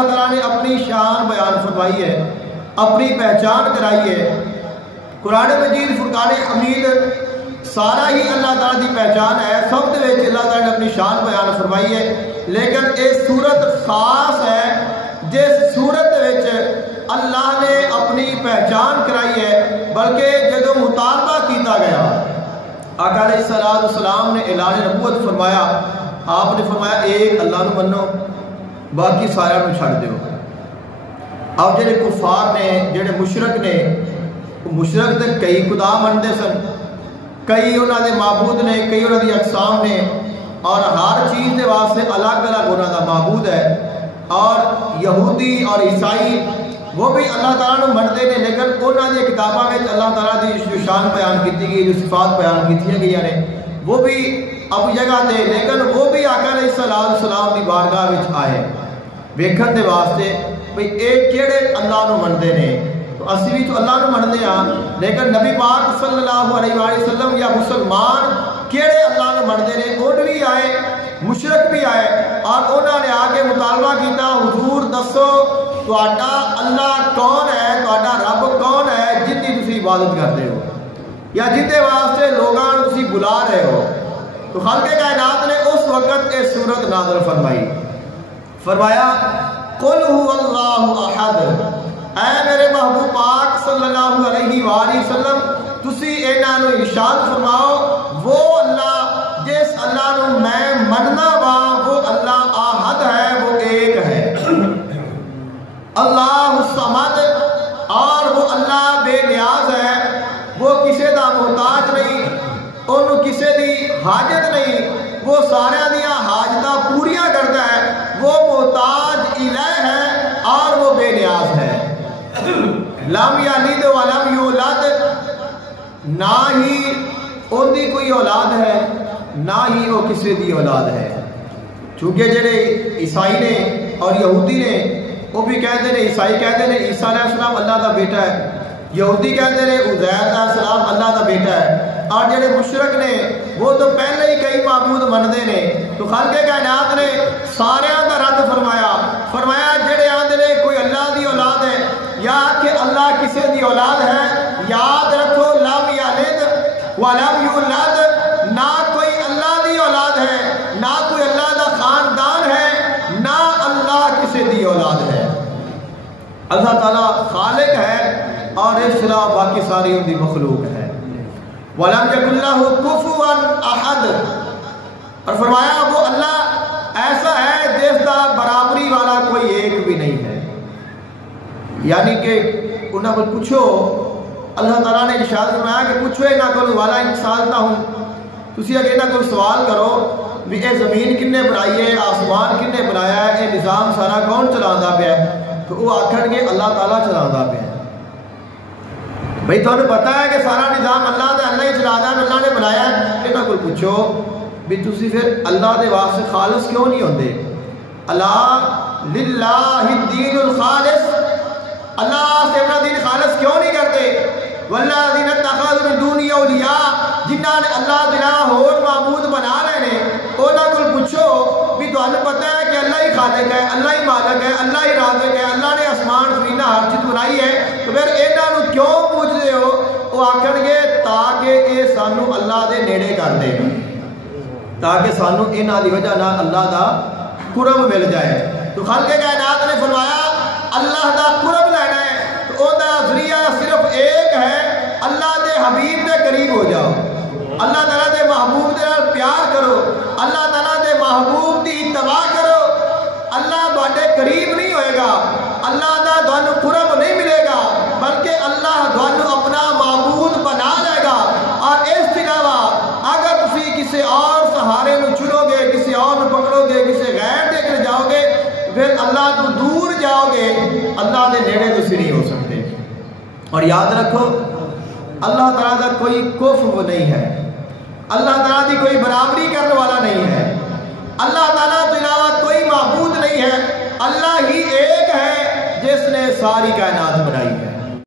اللہ تعالیٰ نے اپنی شان بیان فرمائی ہے، اپنی پہچان کرائی ہے۔ قرآن مجید فرقان حمید سارا ہی اللہ تعالیٰ کی پہچان ہے، سب دے وچ اللہ تعالیٰ نے اپنی شان بیان فرمائی ہے، لیکن یہ صورت خاص ہے جس صورت وچ اللہ نے اپنی پہچان کرائی ہے، بلکہ جب مطالبہ کیتا گیا آقا علیہ السلام نے اعلان نبوت فرمایا، آپ نے فرمایا ایک اللہ نو منو، باقی سارا نو چھڑ دیو۔ اب جڑے کفار نے، جڑے مشرک نے، مشرک تے کئی خدا منتے سن، کئی انہوں دے معبود نے، کئی انہوں دی اقسام نے، اور ہر چیز دے واسطے الگ الگ انہوں دا معبود ہے۔ اور یہودی اور عیسائی وہ بھی اللہ تعالیٰ نو منتے ہیں، لیکن انہوں نے کتابوں میں اللہ تعالیٰ دی جو شان بیان کی گئی، جو صفات بیان کی گئی نے، وہ بھی اب جگہ دے، لیکن وہ بھی آقا علیہ السلام کی بارگاہ میں آئے ویکھن دے واسطے بھئی اے کیڑے اللہ نو منتے ہیں۔ تو اسی بھی تو اللہ نو منتے ہیں، لیکن نبی پاک صلی اللہ علیہ وآلہ وسلم یا مسلمان کیڑے اللہ نو منتے ہیں، اون بھی آئے، مشرک بھی آئے، اور انہوں نے آ کے مطالبہ کیتا، حضور دسو تہاڈا اللہ کون ہے، تہاڈا رب کون ہے جن کی تسی عبادت کرتے ہو یا جن دے واسطے لوگاں نوں تسی بلا رہے ہو۔ تو خالق کائنات نے اس وقت یہ سورت نازل فرمائی، فرمایا قل هو اللہ احد، اے میرے محبوب پاک صلی اللہ علیہ وآلہ وسلم تسی انہاں نوں ارشاد فرماؤ وہ اللہ جس اللہ نوں میں مننا وا وہ اللہ احد ہے، وہ ایک ہے، اللہ الصمد، اور وہ اللہ بے نیاز ہے، وہ کسی دا محتاج نہیں، انہوں کسی دی حاجت نہیں، وہ سارے دیا حاجتاں پوریاں کرتا ہے، وہ محتاج الہ ہے اور وہ بے نیاز ہے۔ لم یلد ولم یولد، نہ ہی ان دی کوئی اولاد ہے نہ ہی وہ کسی دی اولاد ہے۔ چونکہ جڑے عیسائی نے اور یہودی نے وہ بھی کہتے ہیں، عیسائی کہتے ہیں عیسیٰ علیہ السلام اللہ دا بیٹا ہے، یہودی کہتے ہیں عزیر علیہ السلام اللہ دا بیٹا ہے، اور جڑے مشرک نے وہ تو پہلے ہی کئی معبود منتے ہیں۔ تو خالق کائنات نے سارے دا رد فرمایا، فرمایا جڑے آندے نے کوئی اللہ دی اولاد ہے یا کہ اللہ کسی دی اولاد ہے، یاد رکھو لم یلد ولم یولد، نہ کوئی اللہ دی اولاد ہے، نہ کوئی اللہ دا خاندان ہے، نہ اللہ کسی دی اولاد ہے۔ اللہ تعالیٰ خالق ہے اور اس طرح باقی ساری ان کی مخلوق ہے۔ وَلَمْ يَكُنْ لَهُ كُفُوًا أَحَدٌ، اور فرمایا وہ اللہ ایسا ہے جس کا برابری والا کوئی ایک بھی نہیں ہے۔ یعنی کہ انہوں کو پوچھو، اللہ تعالیٰ نے ارشاد فرمایا کہ پوچھو انہاں کو والا انسالتا ہوں، تسی اگر انہاں کو سوال کرو بھی اے زمین کنے بنائی ہے، آسمان کنے بنایا ہے، اے نظام سارا کون چلاتا پیا ہے، تو وہ آکھن گے اللہ تعالیٰ چلاتا پیا ہے۔ بھئی تو انہیں پتا ہے کہ سارا نظام اللہ دے اللہ ہی چلاتا ہے، اللہ نے بنایا ہے، انہاں کو پوچھو بھی تسی پھر اللہ دے واسطے خالص کیوں نہیں ہوندے؟ اللہ للہ الدین الخالص، اللہ سے اپنا دین خالص کیوں نہیں کرتے؟ والذین اتخذوا من دونہ اولیاء، جنہاں نے اللہ بلا اور معبود بنا رہے ہیں، انہاں کو پوچھو بھی تو انہیں پتا ہے کہ اللہ ہی خالق ہے، اللہ ہی مالک ہے، اللہ ہی رازق ہے، اللہ نے آسمان زمین ہر چیز بنائی ہے، تو پھر انہاں نوں کیوں پوچھتے ہو؟ وہ آکھن گے تاکہ یہ سانو اللہ دے نیڑے کر دے، تاکہ سانو انہاں دی وجہ نال اللہ دا قرب مل جائے۔ تو خالق کائنات نے فرمایا اللہ دا قرب لینا ہے تو ان دا ذریعہ صرف ایک ہے، اللہ دے حبیب دے قریب ہو جاؤ، اللہ تعالیٰ دے محبوب دے نال پیار کرو، اللہ تعالیٰ دے محبوب دی اتباع کرو، اللہ تواڈے قریب نہیں ہوئے گا، اللہ دا تانوں قرب نہیں ملے گا، بلکہ اللہ تانوں اپنا معبود بنا لے گا۔ اور اس کے علاوہ اگر تسی کسی اور سہارے نو چنو گے، کسی اور نو پکڑو گے، کسی غیر دے کر جاؤ گے، پھر اللہ تو دور جاؤ گے، اللہ دے نیڑے تسی نہیں ہو سکتے۔ اور یاد رکھو اللہ تعالیٰ کا کوئی کفو نہیں ہے، اللہ تعالیٰ کی کوئی برابری کرنے والا نہیں ہے، اللہ تعالیٰ کے علاوہ کوئی معبود نہیں ہے، اللہ ہی ایک ہے جس نے ساری کائنات بنائی ہے۔